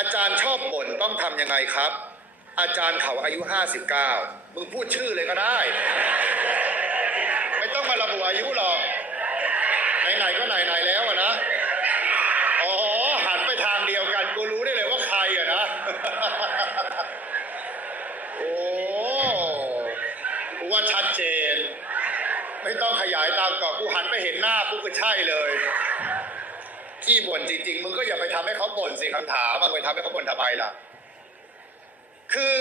อาจารย์ชอบบ่นต้องทำยังไงครับ อาจารย์เขาอายุ 59 มึงพูดชื่อเลยก็ได้ ไม่ต้องมาระบุอายุหรอก ไหนๆก็ไหนๆแล้วนะ อ๋อ หันไปทางเดียวกัน กูรู้ได้เลยว่าใครอะนะ โอ้กูว่าชัดเจน ไม่ต้องขยายตามต่อกูหันไปเห็นหน้ากูก็ใช่เลย ขี้บ่นจริง ๆ มึงก็อย่าไปทำให้เขาบ่นสิคำถามมึงไปทำให้เขาบ่นทำไมล่ะ คือ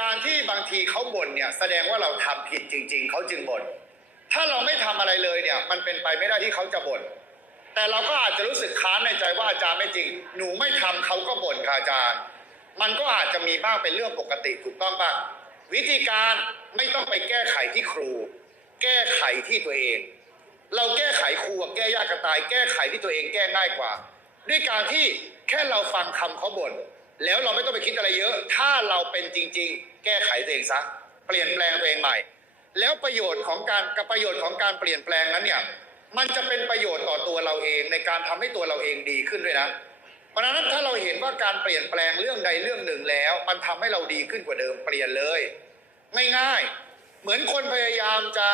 การที่บางทีเขาบ่นเนี่ย แสดงว่าเราทำผิดจริง ๆเขาจึงบ่นถ้าเราไม่ทำอะไรเลยเนี่ย มันเป็นไปไม่ได้ที่เขาจะบ่นแต่เราก็อาจจะรู้สึกค้านในใจว่าอาจารย์ไม่จริง หนูไม่ทำเขาก็บ่นค่ะอาจารย์ มันก็อาจจะมีบ้างเป็นเรื่องปกติถูกต้องป่ะวิธีการไม่ต้องไปแก้ไขที่ครู แก้ไขที่ตัวเอง เราแก้ไขครูกับแก้ยากกระตาย แก้ไขที่ตัวเองแก้ง่ายกว่า ด้วยการที่แค่เราฟังคำเขาบ่นแล้วเราไม่ต้องไปคิดอะไรเยอะ ถ้าเราเป็นจริง ๆ แก้ไขตัวเองซะเปลี่ยนแปลงตัวเองใหม่ แล้วประโยชน์ของการกับประโยชน์ของการเปลี่ยนแปลงนั้นเนี่ยมันจะเป็นประโยชน์ต่อตัวเราเองในการทำให้ตัวเราเองดีขึ้นด้วยนะเพราะฉะนั้นถ้าเราเห็นว่าการเปลี่ยนแปลงเรื่องใดเรื่องหนึ่งแล้ว มันทำให้เราดีขึ้นกว่าเดิมเปลี่ยนเลยง่ายๆเหมือนคนพยายามจะ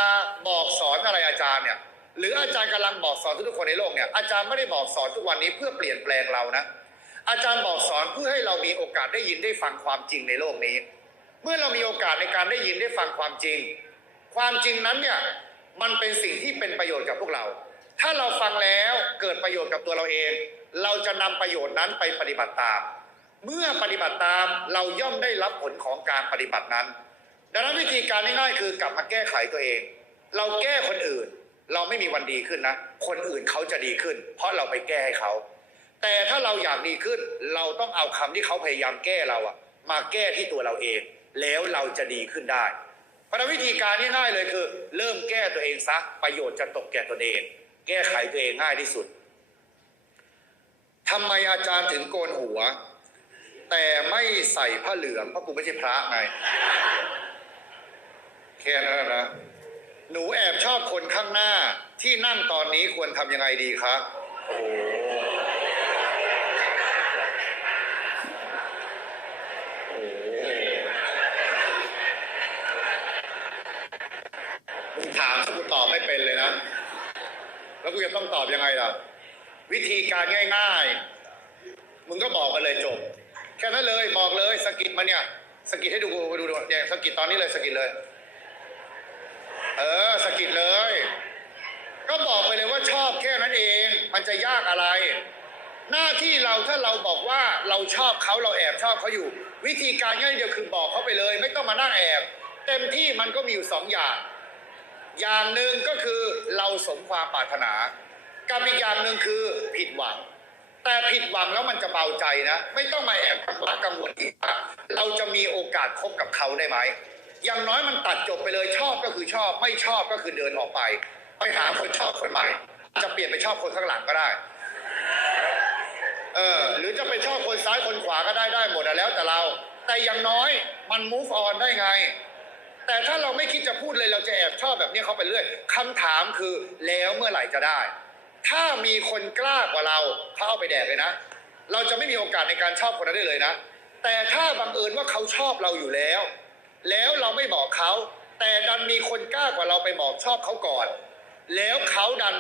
บอกสอนอะไรอาจารย์เนี่ย หรืออาจารย์กำลังบอกสอนทุกคนในโลกเนี่ยอาจารย์ไม่ได้บอกสอนทุกวันนี้เพื่อเปลี่ยนแปลงเรานะอาจารย์บอกสอนเพื่อให้เรามีโอกาสได้ยินได้ฟังความจริงในโลกนี้ เมื่อเรามีโอกาสในการได้ยินได้ฟังความจริง ความจริงนั้นเนี่ยมันเป็นสิ่งที่เป็นประโยชน์กับพวกเรา ถ้าเราฟังแล้วเกิดประโยชน์กับตัวเราเอง เราจะนำประโยชน์นั้นไปปฏิบัติตาม เมื่อปฏิบัติตามเราย่อมได้รับผลของการปฏิบัตินั้น ดังนั้นวิธีการง่ายๆคือกลับมาแก้ไขตัวเอง เราแก้คนอื่น เราไม่มีวันดีขึ้นนะ คนอื่นเขาจะดีขึ้น เพราะเราไปแก้ให้เขา แต่ถ้าเราอยากดีขึ้น เราต้องเอาคำที่เขาพยายามแก้เราอะมาแก้ที่ตัวเราเอง แล้วเราจะดีขึ้นได้เพราะวิธีการง่ายๆเลยคือ เริ่มแก้ตัวเองซะประโยชน์จะตกแก่ตนเอง แก้ไขตัวเองง่ายที่สุดทำไมอาจารย์ถึงโกนหัว แต่ไม่ใส่ผ้าเหลืองเพราะกูไม่ใช่พระไงแค่นั้นนะ หนูแอบชอบคนข้างหน้าที่นั่งตอนนี้ควรทำยังไงดีคะโอ้โหโอ้โหมึงถามกูตอบไม่เป็นเลยนะ แล้วกูจะต้องตอบยังไงล่ะ วิธีการง่าย ๆ มึงก็บอกมาเลยจบ แค่นั้นเลยบอกเลยสกิดมาเนี่ยสกิดให้ดูดูดูเนี่ยสกิดตอนนี้เลยสกิดเลย เออสะกิดเลย ก็บอกไปเลยว่าชอบแค่นั้นเอง มันจะยากอะไร หน้าที่เราถ้าเราบอกว่าเราชอบเขาเราแอบชอบเขาอยู่ วิธีการง่ายเดียวคือบอกเขาไปเลย ไม่ต้องมานั่งแอบ เต็มที่มันก็มีอยู่สองอย่าง อย่างหนึ่งก็คือเราสมความปรารถนากับอีกอย่างหนึ่งคือผิดหวัง แต่ผิดหวังแล้วมันจะเบาใจนะ ไม่ต้องมาแอบกังวลกังวลอีกว่าเราจะมีโอกาสคบกับเขาได้ไหม อย่างน้อยมันตัดจบไปเลยชอบก็คือชอบ ไม่ชอบก็คือเดินออกไป ไปหาคนชอบคนใหม่จะเปลี่ยนไปชอบคนข้างหลังก็ได้ เออ หรือจะไปชอบคนซ้ายคนขวาก็ได้ได้หมดแล้วแต่เรา แต่อย่างน้อยมัน move on ได้ไง แต่ถ้าเราไม่คิดจะพูดเลยเราจะแอบชอบแบบนี้เขาไปเรื่อยคำถามคือแล้วเมื่อไหร่จะได้ ถ้ามีคนกล้ากว่าเราเขาเอาไปแดกเลยนะ เราจะไม่มีโอกาสในการชอบคนนั้นได้เลยนะ แต่ถ้าบังเอิญว่าเขาชอบเราอยู่แล้ว แล้วเราไม่บอกเขา แต่ดันมีคนกล้ากว่าเราไปบอกชอบเขาก่อน แล้วเขาดัน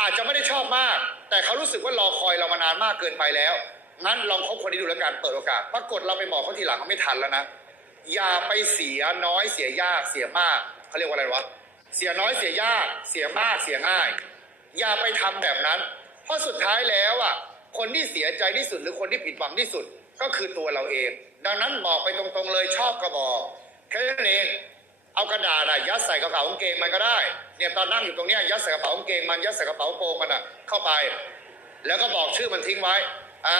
อาจจะไม่ได้ชอบมาก แต่เขารู้สึกว่ารอคอยเรามานานมากเกินไปแล้ว งั้นลองคบคนนี้ดูแล้วกันเปิดโอกาส ปรากฏเราไปบอกเขาทีหลังเขาไม่ทันแล้วนะ อย่าไปเสียน้อยเสียยากเสียมากเขาเรียกว่าอะไรวะ เสียน้อยเสียยากเสียมากเสียง่าย อย่าไปทำแบบนั้น เพราะสุดท้ายแล้วอะคนที่เสียใจที่สุดหรือคนที่ผิดหวังที่สุดก็คือตัวเราเอง ดังนั้นบอกไปตรงๆเลยชอบก็บอก แค่นั้นเองเอากระดาษอะยัดใส่กระเป๋ากางเกงมันก็ได้เนี่ยตอนนั่งอยู่ตรงเนี้ยยัดใส่กระเป๋ากางเกงมันยัดใส่กระเป๋าโปงมันอะเข้าไป แล้วก็บอกชื่อมันทิ้งไว้อ่า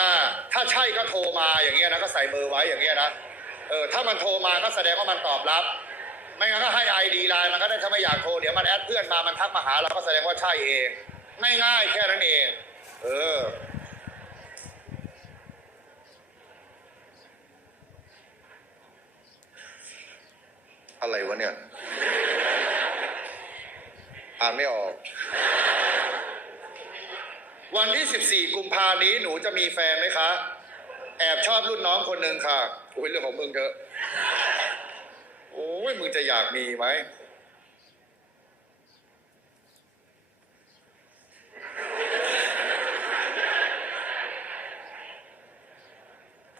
ถ้าใช่ก็โทรมาอย่างเงี้ยนะก็ใส่เบอร์ไว้อย่างเงี้ยนะเออถ้ามันโทรมาก็แสดงว่ามันตอบรับ ไม่งั้นก็ให้ไอดีไลน์มันก็ได้ถ้าไม่อยากโทรเดี๋ยวมันแอดเพื่อนมามันทักมาหาเราก็แสดงว่าใช่เองง่ายๆแค่นั้นเอง เออ อะไรวะเนี่ย อ่านไม่ออก วันที่ 14 กุมภานี้หนูจะมีแฟนไหมคะ แอบชอบรุ่นน้องคนหนึ่งค่ะโอ้ยเรื่องของมึงเถอะโอ้ยมึงจะอยากมีไหม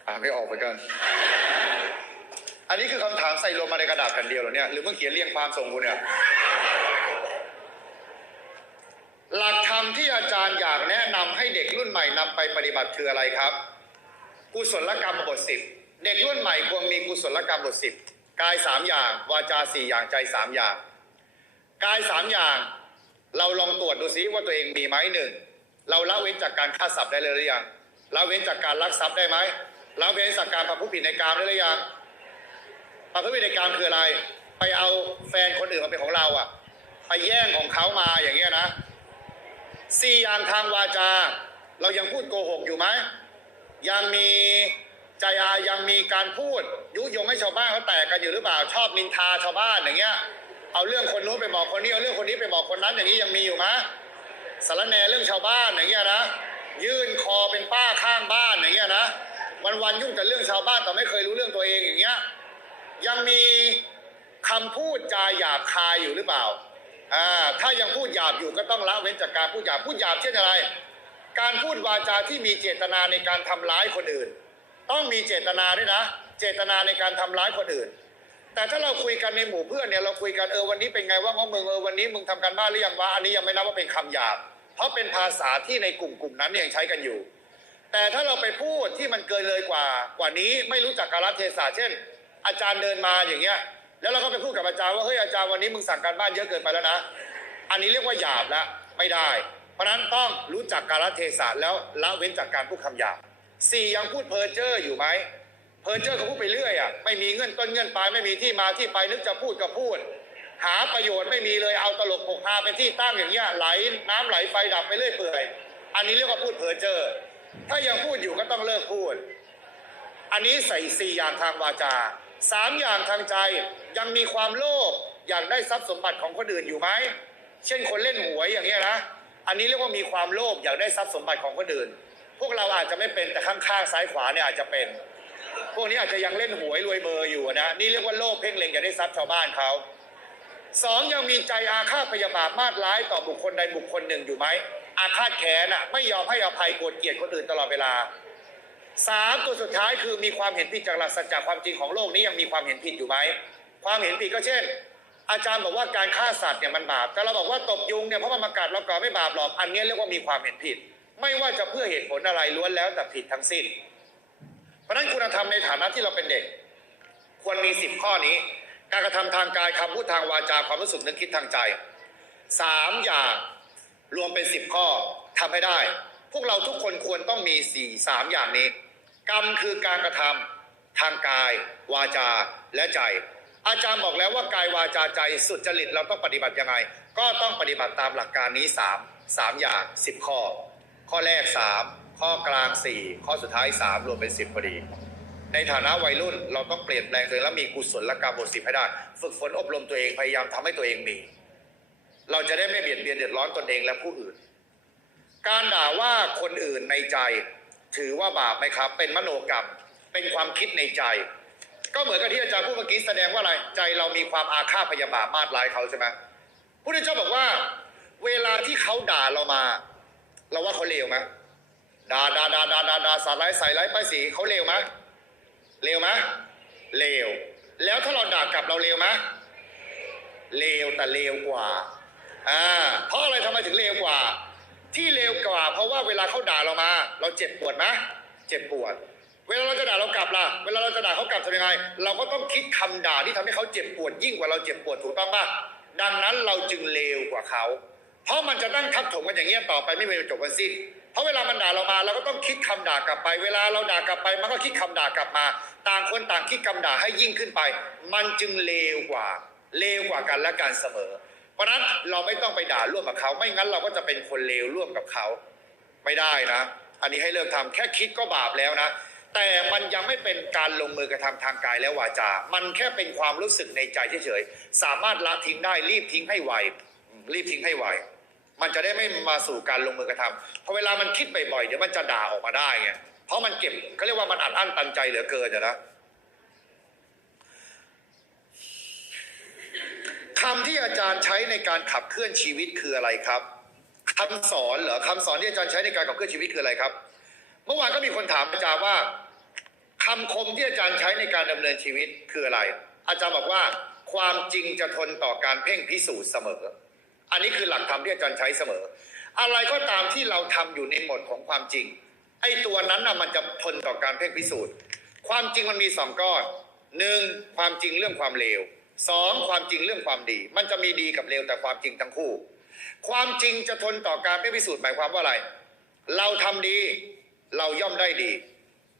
อ่านไม่ออกเหมือนกัน อันนี้คือคำถามใส่ลงมาในกระดาษแผ่นเดียวเหรอเนี่ย หรือมึงเขียนเรียงความส่งกูเนี่ย หลักธรรมที่อาจารย์อยากแนะนำให้เด็กรุ่นใหม่นำไปปฏิบัติคืออะไรครับ กุศลกรรมบทสิบเด็กรุ่นใหม่ควรมีกุศลกรรมบทสิบกายสามอย่าง วาจาสี่อย่างใจสามอย่าง กายสามอย่าง เราลองตรวจดูซิว่าตัวเองมีไหมหนึ่งเราละเว้นจากการฆ่าสัตว์ได้เลยหรือยังละเว้นจากการลักทรัพย์ได้ไหมละเว้นจากการประพฤติผิดในกามได้หรือยังประพฤติผิดในกามคืออะไร ไปเอาแฟนคนอื่นมาเป็นของเราอะไปแย่งของเขามาอย่างเงี้ยนะ สี่อย่างทางวาจา เรายังพูดโกหกอยู่ไหมยังมีใจอายังมีการพูด ยุยงให้ชาวบ้านเขาแตกกันอยู่หรือเปล่าชอบนินทาชาวบ้านอย่างเงี้ยเอาเรื่องคนนู้นไปบอกคนนี้เอาเรื่องคนนี้ไปบอกคนนั้นอย่างนี้ยังมีอยู่ไหมสารแนเรื่องชาวบ้านอย่างเงี้ยนะยื่นคอเป็นป้าข้างบ้านอย่างเงี้ยนะวันวันยุ่งแต่เรื่องชาวบ้านแต่ไม่เคยรู้เรื่องตัวเองอย่างเงี้ยยังมีคำพูดจาหยาบคายอยู่หรือเปล่า อ่าถ้ายังพูดหยาบอยู่ก็ต้องละเว้นจากการพูดหยาบพูดหยาบเช่นอะไร การพูดวาจาที่มีเจตนาในการทำร้ายคนอื่น ต้องมีเจตนาด้วยนะ เจตนาในการทำร้ายคนอื่น แต่ถ้าเราคุยกันในหมู่เพื่อนเนี่ยเราคุยกันเออวันนี้เป็นไงว่าง้อมึงเออวันนี้มึงทำการบ้านหรือยังวะอันนี้ยังไม่นับว่าเป็นคำหยาบ เพราะเป็นภาษาที่ในกลุ่มกลุ่มนั้นเนี่ยยังใช้กันอยู่ แต่ถ้าเราไปพูดที่มันเกินเลยกว่ากว่านี้ไม่รู้จักกาลเทศะเช่น อาจารย์เดินมาอย่างเงี้ย แล้วเราก็ไปพูดกับอาจารย์ว่าเฮ้ยอาจารย์วันนี้มึงสั่งการบ้านเยอะเกินไปแล้วนะ อันนี้เรียกว่าหยาบล้วไม่ได้ เพราะนั้นต้องรู้จักกาลเทศะแล้วละเว้นจากการพูดคำหยาบสี่ยังพูดเพ้อเจ้ออยู่ไหมเพอเจอร์เขาพูดไปเรื่อยอะไม่มีเงื่อนต้นเงื่อนปลายไม่มีที่มาที่ไปนึกจะพูดก็พูด หาประโยชน์ไม่มีเลยเอาตลกปกฮาเป็นที่ตั้งอย่างเงี้ยไหลน้ำไหลไฟดับไปเรื่อยเปื่อยอันนี้เรียกว่าพูดเพ้อเจอถ้ายังพูดอยู่ก็ต้องเลิกพูด อันนี้ใส่สี่อย่างทางวาจาสามอย่างทางใจ ยังมีความโลภอยากได้ทรัพย์สมบัติของคนอื่นอยู่ไหมเช่นคนเล่นหวยอย่างเงี้ยนะอันนี้เรียกว่ามีความโลภอยากได้ทรัพย์สมบัติของคนอื่น พวกเราอาจจะไม่เป็นแต่ข้างๆซ้ายขวาเนี่ยอาจจะเป็น พวกนี้อาจจะยังเล่นหวยรวยเบอร์อยู่นะนี่เรียกว่าโลภเพ่งเล็งอยากได้ทรัพย์ชาวบ้านเขาสองยังมีใจอาฆาตพยาบาทมาดร้ายต่อบุคคลใดบุคคลหนึ่งอยู่ไหมอาฆาตแค้นอะไม่ยอมให้อภัยโกรธเกลียดคนอื่นตลอดเวลาสามตัวสุดท้ายคือมีความเห็นผิดจากหลักสัจจะความจริงของโลกนี้ยังมีความเห็นผิดอยู่ไหม ความเห็นผิดก็เช่น อาจารย์บอกว่าการฆ่าสัตว์เนี่ยมันบาป แต่เราบอกว่าตบยุงเนี่ยเพราะมันมากัดเราก่อนไม่บาปหรอก อันนี้เรียกว่ามีความเห็นผิด ไม่ว่าจะเพื่อเหตุผลอะไรล้วนแล้วแต่ผิดทั้งสิ้น เพราะนั้นคุณธรรมในฐานะที่เราเป็นเด็ก ควรมีสิบข้อนี้ การกระทำทางกายคำพูดทางวาจาความรู้สึกนึกคิดทางใจสามอย่างรวมเป็นสิบข้อทำให้ได้ พวกเราทุกคนควรต้องมีสี่สามอย่างนี้ กรรมคือการกระทำทางกาย วาจาและใจ อาจารย์บอกแล้วว่ากายวาจาใจสุจริตเราต้องปฏิบัติยังไง ก็ต้องปฏิบัติตามหลักการนี้สามสามอย่างสิบข้อ ข้อแรกสามข้อกลางสี่ข้อสุดท้ายสามรวมเป็นสิบพอดี ในฐานะวัยรุ่นเราต้องเปลี่ยนแปลงตัวเองและมีกุศลกรรมบทสิบให้ได้ ฝึกฝนอบรมตัวเองพยายามทำให้ตัวเองมี เราจะได้ไม่เบียดเบียนเดือดร้อนตนเองและผู้อื่น การด่าว่าคนอื่นในใจ ถือว่าบาปไหมครับ เป็นมโนกรรมเป็นความคิดในใจ ก็เหมือนกับที่อาจารย์พูดเมื่อกี้แสดงว่าอะไรใจเรามีความอาฆาตพยาบาทมาดร้ายเขาใช่ไหมพุทธเจ้าบอกว่า เวลาที่เขาด่าเรามา เราว่าเขาเลวไหมด่าด่าด่าด่าด่าด่าสาดไร้ใส่ไร้ป้ายสีเขาเลวไหมเลวไหมเลวแล้วถ้าเราด่ากลับเราเลวไหมเลวแต่เลวกว่าอ่าเพราะอะไรทำไมถึงเลวกว่า ที่เลวกว่า เพราะว่าเวลาเขาด่าเรามา เราเจ็บปวดไหมเจ็บปวด เวลาเราจะด่าเรากลับล่ะ เวลาเราจะด่าเขากลับทำยังไง เราก็ต้องคิดคำด่าที่ทำให้เขาเจ็บปวดยิ่งกว่าเราเจ็บปวดถูกต้องป่ะดังนั้นเราจึงเลวกว่าเขา เพราะมันจะตั้งทับถมกันอย่างเงี้ยต่อไปไม่มีจบวันสิ้น เพราะเวลามันด่าเรามาเราก็ต้องคิดคำด่ากลับไป เวลาเราด่ากลับไป มันก็คิดคำด่ากลับมา ต่างคนต่างคิดคำด่าให้ยิ่งขึ้นไป มันจึงเลวกว่า เลวกว่ากันและกันเสมอ เพราะนั้นเราไม่ต้องไปด่าร่วมกับเขา ไม่งั้นเราก็จะเป็นคนเลวร่วมกับเขา ไม่ได้นะ อันนี้ให้เลิกทำแค่คิดก็บาปแล้วนะ แต่มันยังไม่เป็นการลงมือกระทำทางกายและวาจา มันแค่เป็นความรู้สึกในใจเฉยๆ สามารถละทิ้งได้รีบทิ้งให้ไว รีบทิ้งให้ไว มันจะได้ไม่มาสู่การลงมือกระทำพอเวลามันคิดบ่อยๆ เดี๋ยวมันจะด่าออกมาได้ไง เพราะมันเก็บเขาเรียกว่ามันอัดอั้นตันใจเหลือเกินอะนะคำที่อาจารย์ใช้ในการขับเคลื่อนชีวิตคืออะไรครับคำสอนเหรอคำสอนที่อาจารย์ใช้ในการขับเคลื่อนชีวิตคืออะไรครับ เมื่อวานก็มีคนถามอาจารย์ว่า คำคมที่อาจารย์ใช้ในการดำเนินชีวิตคืออะไร อาจารย์บอกว่า ความจริงจะทนต่อการเพ่งพิสูจน์เสมอ อันนี้คือหลักธรรมที่อาจารย์ใช้เสมอ อะไรก็ตามที่เราทำอยู่ในหมดของความจริง ไอ้ตัวนั้นน่ะมันจะทนต่อการเพ่งพิสูจน์ ความจริงมันมีสองก้อนหนึ่งความจริงเรื่องความเลวสองความจริงเรื่องความดี มันจะมีดีกับเลวแต่ความจริงทั้งคู่ ความจริงจะทนต่อการเพ่งพิสูจน์หมายความว่าอะไร เราทำดี เราย่อมได้ดี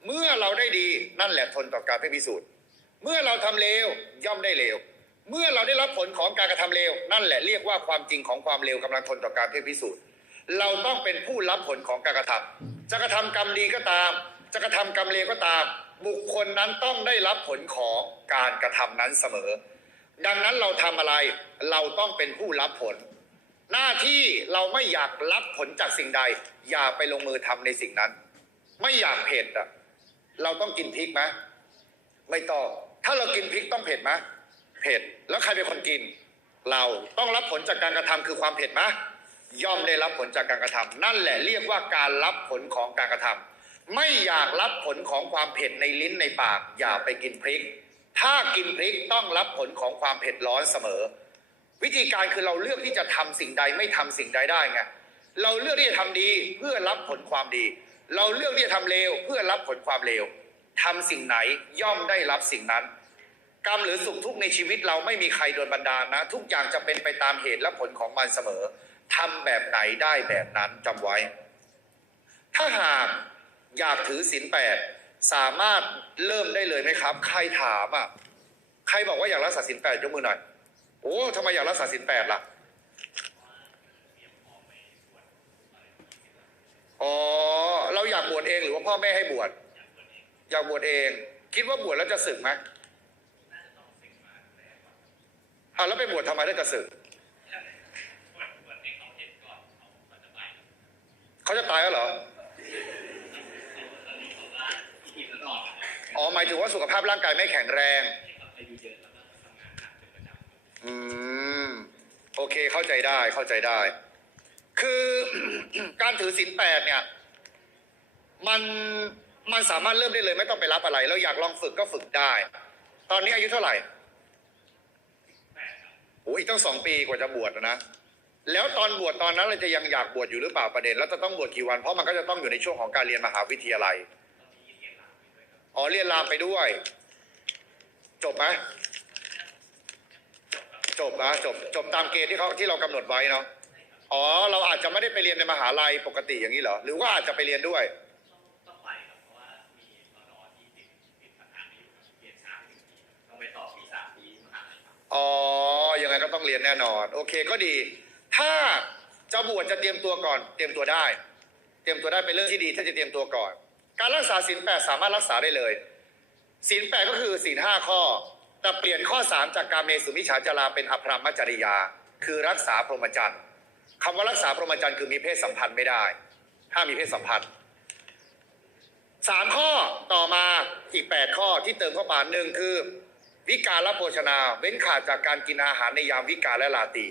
เมื่อเราได้ดีนั่นแหละทนต่อการพิพิสูจน์ เมื่อเราทำเลวย่อมได้เลวเมื่อเราได้รับผลของการกระทำเลวนั่นแหละเรียกว่าความจริงของความเลวกำลังทนต่อการพิพิสูจน์ เราต้องเป็นผู้รับผลของการกระทำจะกระทำกรรมดีก็ตาม จะกระทำกรรมเลวก็ตาม บุคคลนั้นต้องได้รับผลของการกระทำนั้นเสมอ ดังนั้นเราทำอะไรเราต้องเป็นผู้รับผล หน้าที่เราไม่อยากรับผลจากสิ่งใด อย่าไปลงมือทำในสิ่งนั้น ไม่อยากเผ็ดอะ เราต้องกินพริกไหมไม่ต้องถ้าเรากินพริกต้องเผ็ดไหมเผ็ดแล้วใครเป็นคนกิน เราต้องรับผลจากการกระทำคือความเผ็ดไหมย่อมได้รับผลจากการกระทำนั่นแหละเรียกว่าการรับผลของการกระทำไม่อยากรับผลของความเผ็ดในลิ้นในปาก อย่าไปกินพริก ถ้ากินพริกต้องรับผลของความเผ็ดร้อนเสมอ วิธีการคือเราเลือกที่จะทำสิ่งใดไม่ทำสิ่งใดได้ไงเราเลือกที่จะทำดีเพื่อรับผลความดี เราเลือกที่จะทำเลวเพื่อรับผลความเลวทำสิ่งไหนย่อมได้รับสิ่งนั้น กรรมหรือสุขทุกข์ในชีวิตเราไม่มีใครโดนบันดาลนะ ทุกอย่างจะเป็นไปตามเหตุและผลของมันเสมอทำแบบไหนได้แบบนั้นจำไว้ ถ้าหากอยากถือศีลแปดสามารถเริ่มได้เลยไหมครับ ใครถามอะ ใครบอกว่าอยากรักษาศีลแปดยกมือหน่อย โอ้ทำไมอยากรักษาศีลแปดล่ะ อ๋อเราอยากบวชเองหรือว่าพ่อแม่ให้บวชอยากบวชเอง คิดว่าบวชแล้วจะสึกไหมอ่าแล้วไปบวชทำไมได้จะสึกเขาจะตายแล้วเหรออ๋อหมายถึงว่าสุขภาพร่างกายไม่แข็งแรงอืม โอเคเข้าใจได้เข้าใจได้ คือการถือศีลแปดเนี่ย มันมันสามารถเริ่มได้เลย ไม่ต้องไปรับอะไร เราอยากลองฝึกก็ฝึกได้ ตอนนี้อายุเท่าไหร่โอ้ยต้องสองปีกว่าจะบวชนะแล้วตอนบวชตอนนั้นเราจะยังอยากบวชอยู่หรือเปล่าประเด็น แล้วจะต้องบวชกี่วันเพราะมันก็จะต้องอยู่ในช่วงของการเรียนมหาวิทยาลัยอ๋อเรียนรามไปด้วย จบไหมจบนะจบจบตามเกณฑ์ที่เขาที่เรากำหนดไว้เนาะ อ๋อ เราอาจจะไม่ได้ไปเรียนในมหาลัยปกติอย่างนี้เหรอ หรือว่าอาจจะไปเรียนด้วย ต้องไปครับเพราะว่ามีตอนอที่ติดติดปัญหาไม่อยู่ครับเรียนช้าไปหนึ่งปีต้องไปต่อปีสามที่มหาลัยครับอ๋อ ยังไงก็ต้องเรียนแน่นอน โอเคก็ดี ถ้าจะบวชจะเตรียมตัวก่อน เตรียมตัวได้ เตรียมตัวได้เป็นเรื่องที่ดี ถ้าจะเตรียมตัวก่อน การรักษาศีลแปดสามารถรักษาได้เลยศีลแปดก็คือศีลห้าข้อ แต่เปลี่ยนข้อสามจากการเมสุมิฉาจาราเป็นอภรรมจริยา คือรักษาพรหมจรรย์ คำว่ารักษาพรหมจรรย์คือมีเพศสัมพันธ์ไม่ได้ถ้ามมีเพศสัมพันธ์สามข้อต่อมาอีกแปดข้อที่เติมเข้ามาหนึ่งคือ วิการละโภชนา เว้นขาดจากการกินอาหารในยามวิกาและลาตี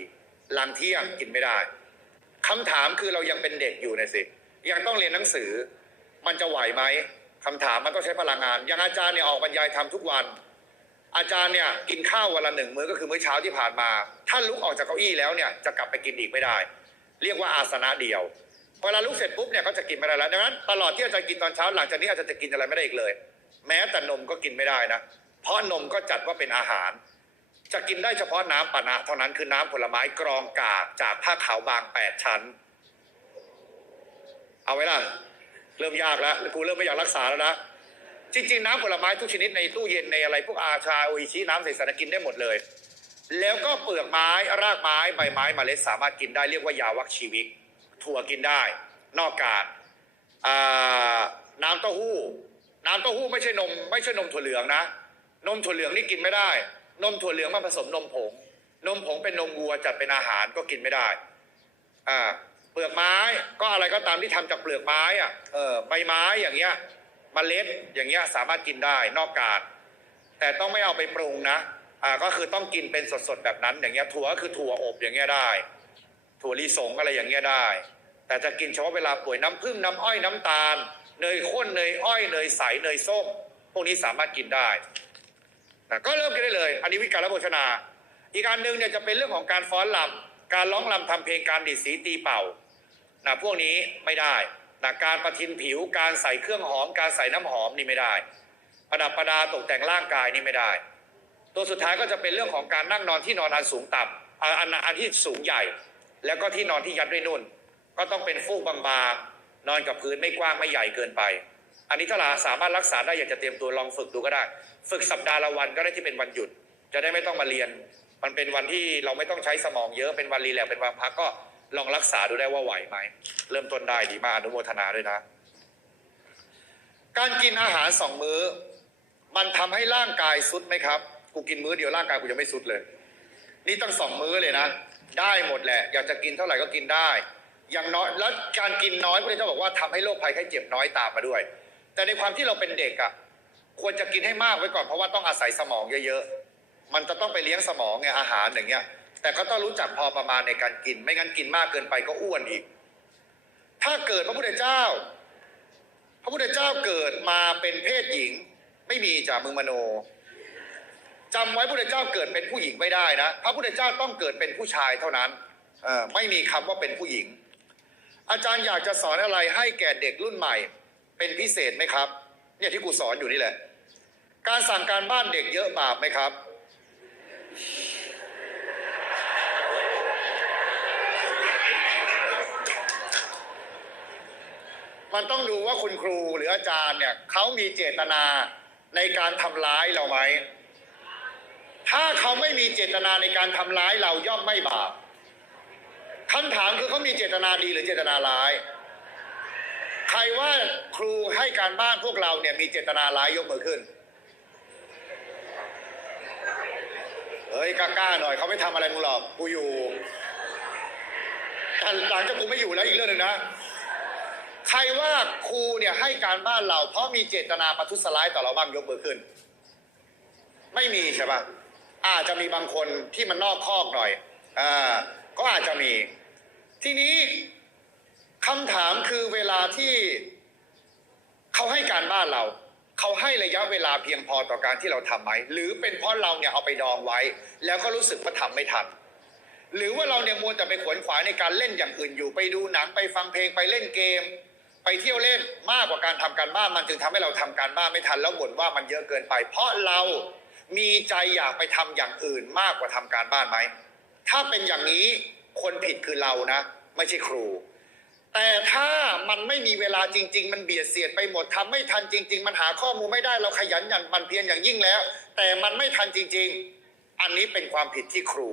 หลังเที่ยงกินไม่ได้คำถามคือเรายังเป็นเด็กอยู่นะสิยังต้องเรียนหนังสือ มันจะไหวไหมคำถามมันต้องใช้พลังงาน อย่างอาจารย์เนี่ยออกบรรยายทำทุกวัน อาจารย์เนี่ยกินข้าววันละหนึ่งมื้อก็คือมื้อเช้าที่ผ่านมา ถ้าลุกออกจากเก้าอี้แล้วเนี่ยจะกลับไปกินอีกไม่ได้ เรียกว่าอาสนะเดียวเวลาลุกเสร็จปุ๊บเนี่ยก็จะกินไม่ได้แล้วดังนั้นตลอดที่อาจารย์กินตอนเช้าหลังจากนี้อาจารย์จะกินอะไรไม่ได้อีกเลย แม้แต่นมก็กินไม่ได้นะ เพราะนมก็จัดว่าเป็นอาหาร จะกินได้เฉพาะน้ำปานะเท่านั้นคือน้ำผลไม้กรองกากจากผ้าขาวบางแปดชั้น เอาไว้ล่ะเริ่มยากแล้วกูเริ่มไม่อยากรักษาแล้วนะ จริงๆ น้ำผลไม้ทุกชนิดในตู้เย็นในอะไรพวกอาชาโออิชิน้ำใสสารกินได้หมดเลย แล้วก็เปลือกไม้รากไม้ใบไม้เมล็ดสามารถกินได้เรียกว่ายาวัคชีวิตถั่วกินได้ นอกกาดน้ำเต้าหู้ น้ำเต้าหู้ไม่ใช่นม ไม่ใช่นมถั่วเหลืองนะ นมถั่วเหลืองนี่กินไม่ได้ นมถั่วเหลืองมันผสมนมผง นมผงเป็นนมวัวจัดเป็นอาหารก็กินไม่ได้อ่าเปลือกไม้ก็อะไรก็ตามที่ทำจากเปลือกไม้อะเออใบไม้อย่างเงี้ย เมล็ดอย่างเงี้ยสามารถกินได้นอกกาด แต่ต้องไม่เอาไปปรุงนะอ่าก็คือต้องกินเป็นสดๆแบบนั้นอย่างเงี้ยถั่วก็คือถั่วอบอย่างเงี้ยได้ ถั่วลิสงอะไรอย่างเงี้ยได้ แต่จะกินเฉพาะเวลาป่วยน้ำผึ้งน้ำอ้อยน้ำตาลเนยข้นเนยอ้อยเนยใสเนยส้ม พวกนี้สามารถกินได้นะก็เริ่มกันได้เลย อันนี้วิการและโภชนา อีกอันหนึ่งเนี่ยจะเป็นเรื่องของการฟ้อนลำการร้องลำทำเพลงการดีดสีตีเป่านะพวกนี้ไม่ได้ นะการประทินผิวการใส่เครื่องหอม การใส่น้ำหอมนี่ไม่ได้ ประดับประดาตกแต่งร่างกายนี่ไม่ได้ ตัวสุดท้ายก็จะเป็นเรื่องของการนั่งนอนที่นอนอันสูงต่ำอันอันที่สูงใหญ่ แล้วก็ที่นอนที่ยัดด้วยนุ่น ก็ต้องเป็นฟูกบางๆนอนกับพื้นไม่กว้างไม่ใหญ่เกินไป อันนี้ถ้าเราสามารถรักษาได้อยากจะเตรียมตัวลองฝึกดูก็ได้ ฝึกสัปดาห์ละวันก็ได้ที่เป็นวันหยุด จะได้ไม่ต้องมาเรียน มันเป็นวันที่เราไม่ต้องใช้สมองเยอะเป็นวันรีแลกเป็นวันพักก็ ลองรักษาดูได้ว่าไหวไหม เริ่มต้นได้ดีมากอนุโมทนาด้วยนะ การกินอาหารสองมื้อ มันทำให้ร่างกายสุดไหมครับ กูกินมื้อเดียวร่างกายกูยังไม่สุดเลย นี่ตั้งสองมื้อเลยนะ ได้หมดแหละ อยากจะกินเท่าไหร่ก็กินได้ อย่างน้อยแล้วการกินน้อยพระเจ้าบอกว่าทำให้โรคภัยไข้เจ็บน้อยตามมาด้วย แต่ในความที่เราเป็นเด็กอะ่ะควรจะกินให้มากไว้ก่อนเพราะว่าต้องอาศัยสมองเยอะๆ มันจะต้องไปเลี้ยงสมองไงอาหารอย่างเงี้ย แต่ก็ต้องรู้จักพอประมาณในการกิน ไม่งั้นกินมากเกินไปก็อ้วนอีก ถ้าเกิดพระพุทธเจ้า พระพุทธเจ้าเกิดมาเป็นเพศหญิง ไม่มีจ่ามึงมโนจำไว้พระพุทธเจ้าเกิดเป็นผู้หญิงไม่ได้นะพระพุทธเจ้าต้องเกิดเป็นผู้ชายเท่านั้นเออไม่มีคำว่าเป็นผู้หญิง อาจารย์อยากจะสอนอะไรให้แก่เด็กรุ่นใหม่ เป็นพิเศษไหมครับ เนี่ยที่กูสอนอยู่นี่แหละ การสั่งการบ้านเด็กเยอะบาปไหมครับ มันต้องดูว่าคุณครูหรืออาจารย์เนี่ยเขามีเจตนาในการทำร้ายเราไหม ถ้าเขาไม่มีเจตนาในการทำร้ายเราย่อมไม่บาปคำถามคือเขามีเจตนาดีหรือเจตนาร้าย ใครว่าครูให้การบ้านพวกเราเนี่ยมีเจตนาร้ายยกมือขึ้น เฮ้ยกล้าๆหน่อยเขาไม่ทำอะไรมึงหรอกกูอยู่แต่หลังจากกูไม่อยู่แล้วอีกเรื่องหนึ่งนะ รว่าครูเนี่ยให้การบ้านเรา เพราะมีเจตนาประทุษร้ายต่อเราบ้างยกมือขึ้น ไม่มีใช่ปะอาจจะมีบางคนที่มันนอกคอกหน่อยอ่าก็อาจจะมี ทีนี้คำถามคือเวลาที่เขาให้การบ้านเราเขาให้ระยะเวลาเพียงพอต่อการที่เราทำไหมหรือเป็นเพราะเราเนี่ยเอาไปดองไว้ แล้วก็รู้สึกว่าทำไม่ทันหรือว่าเราเนี่ยมัวแต่ไปขวนขวายในการเล่นอย่างอื่นอยู่ไปดูหนังไปฟังเพลงไปเล่นเกม ไปเที่ยวเล่นมากกว่าการทำการบ้านมันจึงทำให้เราทำการบ้านไม่ทันแล้วบ่นว่ามันเยอะเกินไป เพราะเรามีใจอยากไปทำอย่างอื่นมากกว่าทำการบ้านไหมถ้าเป็นอย่างนี้คนผิดคือเรานะ ไม่ใช่ครู แต่ถ้ามันไม่มีเวลาจริง ๆ มันเบียดเสียดไปหมดทำไม่ทันจริง ๆ มันหาข้อมูลไม่ได้เราขยันหยั่นมันเพียรอย่างยิ่งแล้ว แต่มันไม่ทันจริง ๆ อันนี้เป็นความผิดที่ครู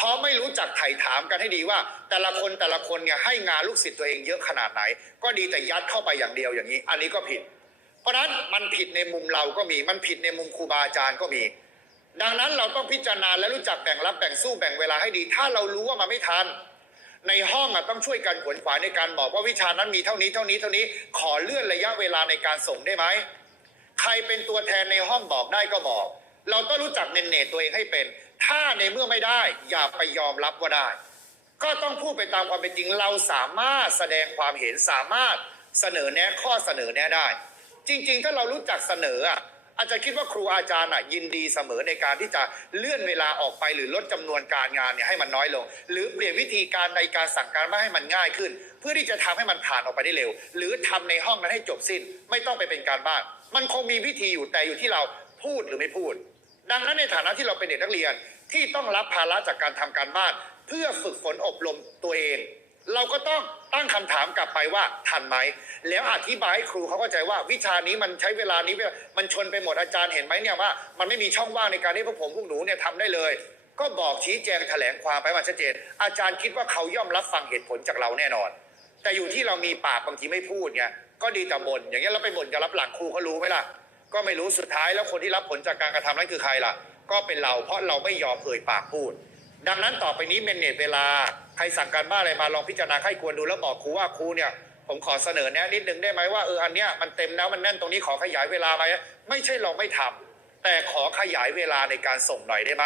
เพราะไม่รู้จักไถ่ถามกันให้ดีว่า แต่ละคนแต่ละคนเนี่ยให้งานลูกศิษย์ตัวเองเยอะขนาดไหน ก็ดีแต่ยัดเข้าไปอย่างเดียวอย่างนี้ อันนี้ก็ผิด เพราะฉะนั้นมันผิดในมุมเราก็มีมันผิดในมุมครูบาอาจารย์ก็มี ดังนั้นเราต้องพิจารณาและรู้จักแบ่งรับแบ่งสู้แบ่งเวลาให้ดี ถ้าเรารู้ว่ามันไม่ทันในห้องอะต้องช่วยกันขวนขวายในการบอกว่าวิชานั้นมีเท่านี้เท่านี้เท่านี้ขอเลื่อนระยะเวลาในการส่งได้ไหมใครเป็นตัวแทนในห้องบอกได้ก็บอก เราต้องรู้จักเนเนตตัวเองให้เป็น ถ้าในเมื่อไม่ได้ อย่าไปยอมรับว่าได้ ก็ต้องพูดไปตามความเป็นจริงเราสามารถแสดงความเห็นสามารถเสนอแนะข้อเสนอแนะได้ จริง ๆ ถ้าเรารู้จักเสนออะอาจจะคิดว่าครูอาจารย์อะยินดีเสมอในการที่จะเลื่อนเวลาออกไปหรือลดจำนวนการงานเนี่ยให้มันน้อยลง หรือเปลี่ยนวิธีการในการสั่งการบ้าให้มันง่ายขึ้น เพื่อที่จะทำให้มันผ่านออกไปได้เร็ว หรือทำในห้องนั้นให้จบสิ้น ไม่ต้องไปเป็นการบ้าน มันคงมีวิธีอยู่แต่อยู่ที่เราพูดหรือไม่พูด ดังนั้นในฐานะที่เราเป็นเด็กนักเรียน ที่ต้องรับภาระจากการทำการบ้าน เพื่อฝึกฝนอบรมตัวเอง เราก็ต้องตั้งคำถามกลับไปว่าทันไหม แล้วอธิบายให้ครูเขาเข้าใจว่าวิชานี้มันใช้เวลานี้มันชนไปหมดอาจารย์เห็นไหมเนี่ยว่า มันไม่มีช่องว่างในการที่พวกผมพวกหนูเนี่ยทำได้เลย ก็บอกชี้แจงแถลงความไปมาชัดเจน อาจารย์คิดว่าเขาย่อมรับฟังเหตุผลจากเราแน่นอน แต่อยู่ที่เรามีปากบางทีไม่พูดไงก็ดีแต่บ่นอย่างเงี้ยเราไปบ่นจะรับหลังครูเขารู้ไหมล่ะก็ไม่รู้สุดท้ายแล้วคนที่รับผลจากการกระทำนั้นคือใครล่ะ ก็เป็นเรา เพราะเราไม่ยอมเอ่ยปากพูด ดังนั้นต่อไปนี้เมนเนตเวลาใครสั่งการบ้านอะไรมาลองพิจารณาให้ควรดูแล้วบอกครูว่าครูเนี่ยผมขอเสนอแนะนิดนึงได้ไหมว่าเอออันเนี้ยมันเต็มแล้วมันแน่นตรงนี้ขอขยายเวลาไหมไม่ใช่เราไม่ทำแต่ขอขยายเวลาในการส่งหน่อยได้ไหม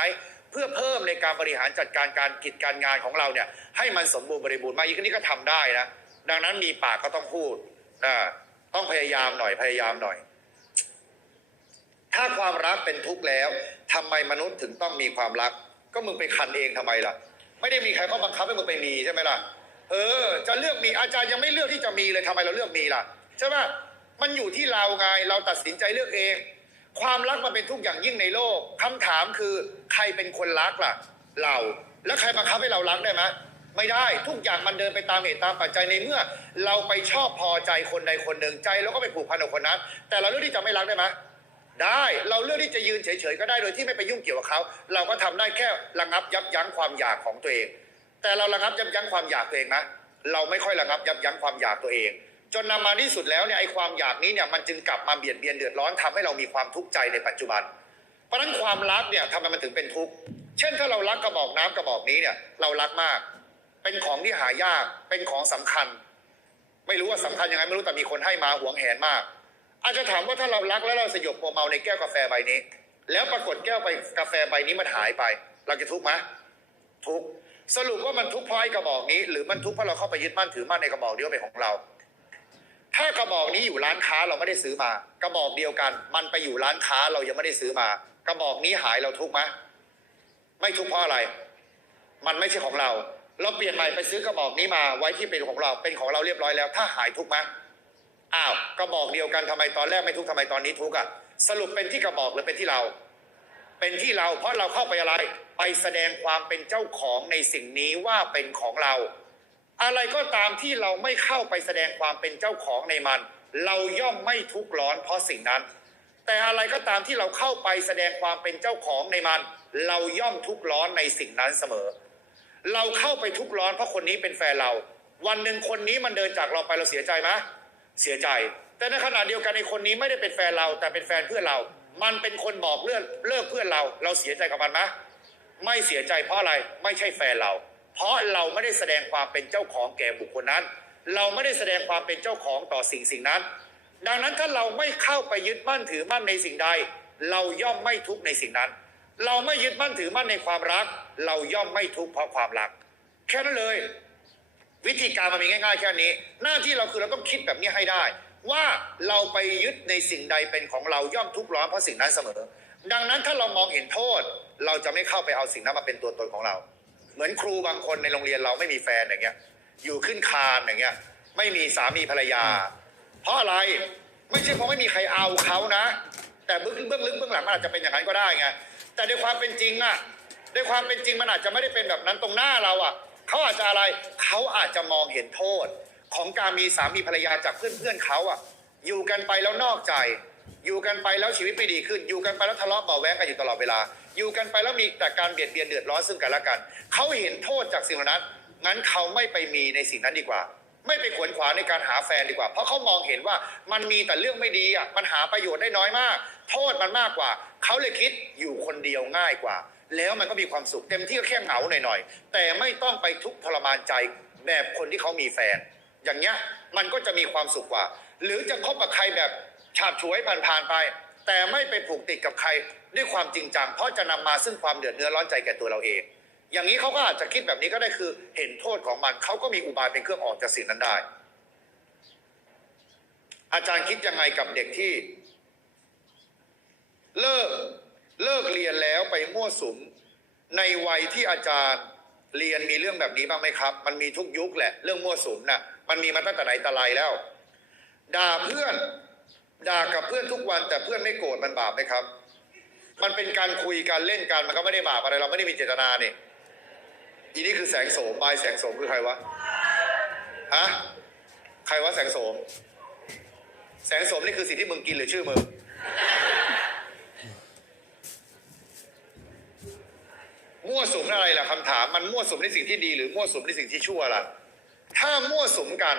เพื่อเพิ่มในการบริหารจัดการการกิจการงานของเราเนี่ยให้มันสมบูรณ์บริบูรณ์มากอีกนี่ก็ทำได้นะดังนั้นมีปากก็ต้องพูดนะต้องพยายามหน่อยพยายามหน่อย ถ้าความรักเป็นทุกข์แล้วทำไมมนุษย์ถึงต้องมีความรัก ก็มึงไปคันเองทำไมล่ะ ไม่ได้มีใครเขาบังคับให้มึงไปมีใช่ไหมล่ะ เออ จะเลือกมีอาจารย์ยังไม่เลือกที่จะมีเลยทำไมเราเลือกมีล่ะใช่ไหมมันอยู่ที่เราไงเราตัดสินใจเลือกเอง ความรักมันเป็นทุกอย่างยิ่งในโลกคำถามคือใครเป็นคนรักล่ะ เรา แล้วใครบังคับให้เรารักได้ไหมไม่ได้ทุกอย่างมันเดินไปตามเหตุตามปัจจัยในเมื่อ เราไปชอบพอใจคนใดคนหนึ่งใจเราก็ไปผูกพันกับคนนั้น แต่เราเลือกที่จะไม่รักได้ไหม ได้เราเลือกที่จะยืนเฉยๆก็ได้โดยที่ไม่ไปยุ่งเกี่ยวกับเขาเราก็ทำได้แค่ระงับยับยั้งความอยากของตัวเอง แต่เราระงับยับยั้งความอยากตัวเองนะเราไม่ค่อยระงับยับยั้งความอยากตัวเอง จนนำมาที่สุดแล้วเนี่ยไอ้ความอยากนี้เนี่ยมันจึงกลับมาเบียดเบียนเดือดร้อนทำให้เรามีความทุกข์ใจในปัจจุบัน เพราะนั้นความรักเนี่ยทำไมมันถึงเป็นทุกข์เช่นถ้าเรารักกระบอกน้ำกระบอกนี้เนี่ยเรารักมาก เป็นของที่หายากเป็นของสำคัญ ไม่รู้ว่าสำคัญยังไงไม่รู้แต่มีคนให้มาหวงแหนมาก อาจจะถามว่าถ้าเรารักแล้วเราสยบมัวเมาในแก้วกาแฟใบนี้ แล้วปรากฏแก้วไปกาแฟใบนี้มันหายไป เราจะทุกข์ไหมทุกข์สรุปว่ามันทุกข์เพราะไอ้กระบอกนี้ หรือมันทุกข์เพราะเราเข้าไปยึดมั่นถือมั่นในกระบอกนี้ว่าเป็นของเรา ถ้ากระบอกนี้อยู่ร้านค้าเราไม่ได้ซื้อมา กระบอกเดียวกัน มันไปอยู่ร้านค้าเรายังไม่ได้ซื้อมา กระบอกนี้หายเราทุกข์ไหมไม่ทุกข์เพราะอะไร มันไม่ใช่ของเรา เราเปลี่ยนใหม่ไปซื้อกระบอกนี้มาไว้ที่เป็นของเรา เป็นของเราเรียบร้อยแล้ว ถ้าหายทุกข์ไหม อ้าวกระบอกเดียวกันทำไมตอนแรกไม่ทุกข์ทำไมตอนนี้ทุกอะสรุปเป็นที่กระบอกหรือเป็นที่เรา เป็นที่เรา เพราะเราเข้าไปอะไร ไปแสดงความเป็นเจ้าของในสิ่งนี้ว่าเป็นของเรา อะไรก็ตามที่เราไม่เข้าไปแสดงความเป็นเจ้าของในมัน เราย่อมไม่ทุกข์ร้อนเพราะสิ่งนั้น แต่อะไรก็ตามที่เราเข้าไปแสดงความเป็นเจ้าของในมัน เราย่อมทุกข์ร้อนในสิ่งนั้นเสมอ เราเข้าไปทุกข์ร้อนเพราะคนนี้เป็นแฟนเรา วันหนึ่งคนนี้มันเดินจากเราไปเราเสียใจไหม เสียใจ แต่ในขณะเดียวกันในคนนี้ไม่ได้เป็นแฟนเรา แต่เป็นแฟนเพื่อนเรา มันเป็นคนบอกเลิกเลิกเพื่อนเรา เราเสียใจกับมันไหมไม่เสียใจเพราะอะไรไม่ใช่แฟนเรา เพราะเราไม่ได้แสดงความเป็นเจ้าของแก่บุคคลนั้น เราไม่ได้แสดงความเป็นเจ้าของต่อสิ่งสิ่งนั้น ดังนั้นถ้าเราไม่เข้าไปยึดมั่นถือมั่นในสิ่งใด เราย่อมไม่ทุกข์ในสิ่งนั้น เราไม่ยึดมั่นถือมั่นในความรัก เราย่อมไม่ทุกข์เพราะความรัก แค่นั้นเลย วิธีการมันมีง่าย ๆ แค่นี้ หน้าที่เราคือเราต้องคิดแบบนี้ให้ได้ ว่าเราไปยึดในสิ่งใดเป็นของเราย่อมทุกข์ร้อนเพราะสิ่งนั้นเสมอ ดังนั้นถ้าเรามองเห็นโทษ เราจะไม่เข้าไปเอาสิ่งนั้นมาเป็นตัวตนของเรา เหมือนครูบางคนในโรงเรียนเราไม่มีแฟนอย่างเงี้ย อยู่ขึ้นคานอย่างเงี้ย ไม่มีสามีภรรยา เพราะอะไรไม่ใช่เพราะไม่มีใครเอาเขานะ แต่เบื้องเบื้องลึกเบื้องหลังมันอาจจะเป็นอย่างนั้นก็ได้ไงแต่ในความเป็นจริงอะในความเป็นจริงมันอาจจะไม่ได้เป็นแบบนั้นตรงหน้าเราอะ เขาอาจจะอะไรเขาอาจจะมองเห็นโทษ ของการมีสามีภรรยาจากเพื่อนเพื่อนๆเขาอะอยู่กันไปแล้วนอกใจ อยู่กันไปแล้วชีวิตไม่ดีขึ้น อยู่กันไปแล้วทะเลาะเบาแวงกันอยู่ตลอดเวลา อยู่กันไปแล้วมีแต่การเบียดเบียนเดือดร้อนซึ่งกันและกัน เขาเห็นโทษจากสิ่งเหล่านั้น งั้นเขาไม่ไปมีในสิ่งนั้นดีกว่า ไม่ไปขวนขวายในการหาแฟนดีกว่า เพราะเขามองเห็นว่ามันมีแต่เรื่องไม่ดีอะ มันหาประโยชน์ได้น้อยมาก โทษมันมากกว่า เขาเลยคิดอยู่คนเดียวง่ายกว่า แล้วมันก็มีความสุข เต็มที่ก็แค่เหงาหน่อยๆ แต่ไม่ต้องไปทุกข์ทรมานใจแบบคนที่เขามีแฟน อย่างเงี้ยมันก็จะมีความสุขกว่า หรือจะคบกับใครแบบฉาบฉวยผ่านๆไป แต่ไม่ไปผูกติดกับใครด้วยความจริงจังเพราะจะนำมาซึ่งความเดือดเนื้อร้อนใจแก่ตัวเราเอง อย่างนี้เขาก็อาจจะคิดแบบนี้ก็ได้คือเห็นโทษของมันเขาก็มีอุบายเป็นเครื่องออกจากสิ่งนั้นได้ อาจารย์คิดยังไงกับเด็กที่ เลิก เลิกเรียนแล้วไปมั่วสุม ในวัยที่อาจารย์เรียนมีเรื่องแบบนี้บ้างไหมครับ มันมีทุกยุคแหละ เรื่องมั่วสุมน่ะ มันมีมาตั้งแต่ไหนแต่ไรแล้ว ด่าเพื่อน ด่ากับเพื่อนทุกวัน แต่เพื่อนไม่โกรธมันบาปไหมครับ มันเป็นการคุยการเล่นกันมันก็ไม่ได้บาปอะไรเราไม่ได้มีเจตนานี่อีนี่คือแสงโสมบายแสงโสมคือใครวะฮะใครวะแสงโสม แสงโสมนี่คือสิ่งที่มึงกินหรือชื่อมึง มั่วสุมอะไรล่ะคำถามมันมั่วสุมในสิ่งที่ดี หรือมั่วสุมในสิ่งที่ชั่วล่ะถ้ามั่วสุมกัน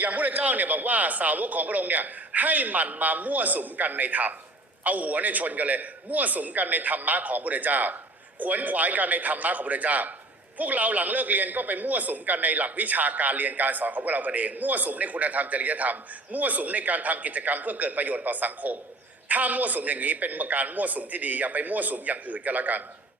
อย่างพระเจ้าเนี่ยบอกว่าสาวกของพระองค์เนี่ยให้มันมามั่วสุมกันในธรรมเอาหัวเนี่ยชนกันเลย มั่วสุมกันในธรรมะของพระเจ้า ขวนขวายกันในธรรมะของพระเจ้า พวกเราหลังเลิกเรียนก็ไปมั่วสุมกันในหลักวิชาการเรียนการสอนของพวกเรากันเอง มั่วสุมในคุณธรรมจริยธรรม มั่วสุมในการทำกิจกรรมเพื่อเกิดประโยชน์ต่อสังคม ถ้ามั่วสุมอย่างนี้เป็นการมั่วสุมที่ดีอย่าไปมั่วสุมอย่างอื่นก็แล้วกัน